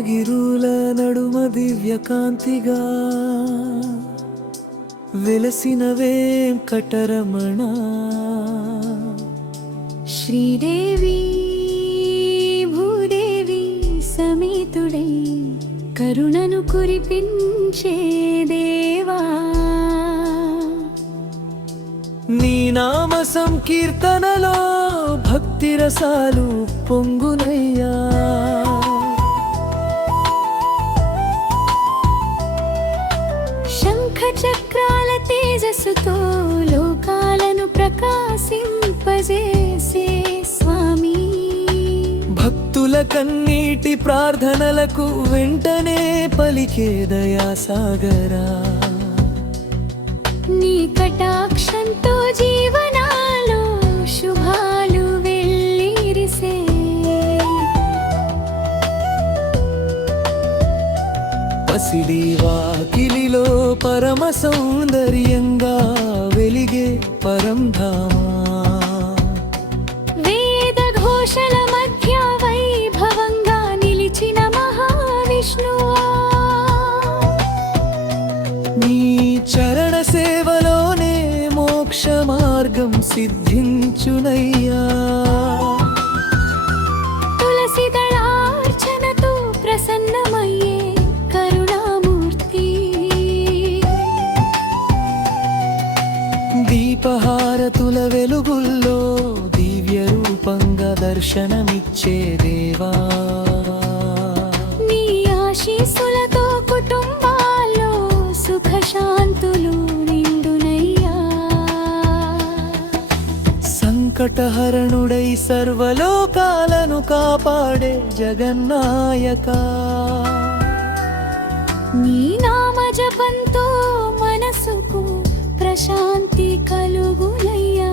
శైలగిరుల నడుమ దివ్యకాంతిగా వెలసిన వెంకటరమణ శ్రీదేవి భూదేవి సమేతుడై కరుణను కురిపించే దేవా, నీ నామ సంకీర్తనలో భక్తి రసాలు పొంగునయ్యా. శంఖ చక్రాల తేజస్సుతో లోకాలను ప్రకాశింపజేసే స్వామి, భక్తుల కన్నీటి ప్రార్థనలకు వెంటనే పలికే దయాసాగరా. నీ కటాక్షంతో జీవనాలు శుభాలు వెల్లిరిసే, పసిడి వాకిలిలో పరమ సౌందర్యంగా వెలిగే పరంధామా, వేద ఘోషల మధ్య వైభవంగా నిలిచిన మహావిష్ణువా, నీ చరణ సేవలోనే మోక్ష మార్గం సిద్ధించునయ్యా. తులసి దళార్చనతో ప్రసన్నమయ్యే కరుణామూర్తి, దీపహారతుల వెలుగుల్లో దివ్య రూపంగా దర్శనమిచ్చే దేవా, నీ ఆశీస్సులతో కుటుంబాల్లో సుఖశాంతులు నిండునయ్యా. సంకటహరణుడై సర్వలోకాలను కాపాడే జగన్నాయకా, నీ నామ జపంతో మనసుకు ప్రశాంతి కలుగునయ్యా.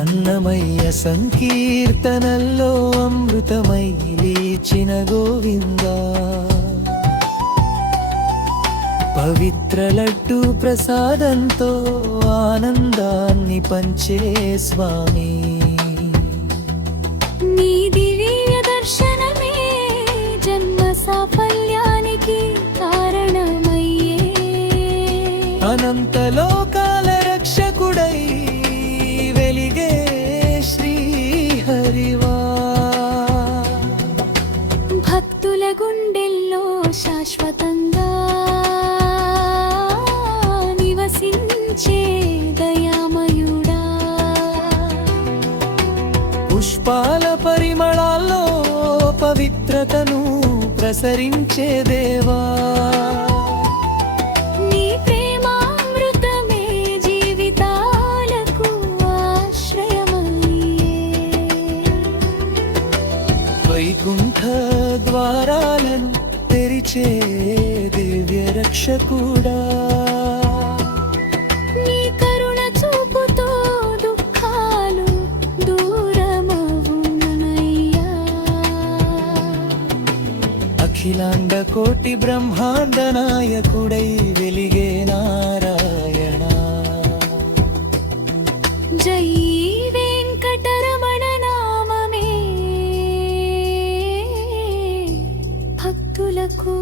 అన్నమయ్య సంకీర్తనల్లో అమృతమై లేచిన గోవిందా, పవిత్ర లడ్డు ప్రసాదంతో ఆనందాన్ని పంచే స్వామి, నీ దివ్య దర్శనమే జన్మ సాఫల్యానికి కారణమయ్యే, అనంత లోకాల రక్షకుడై వెలిగే శ్రీహరివా. భక్తుల గుండెల్లో శాశ్వతంగా నివసించే దయామయుడా, పుష్పాల పరిమళాల్లో పవిత్రతను ప్రసరించే దేవా, నీ ప్రేమామృతమే జీవితాలకు ఆశ్రయమయ్యే, వైకుంఠ ద్వారాలను తెరిచే దివ్య రక్షకుడా, నీ కరుణ చూపుతో దుఃఖాలు దూరమవునయ్యా. అఖిలాండ కోటి బ్రహ్మాండ నాయకుడై వెలిగే నారాయణ. జై వెంకటరమణ నామమే భక్తులకు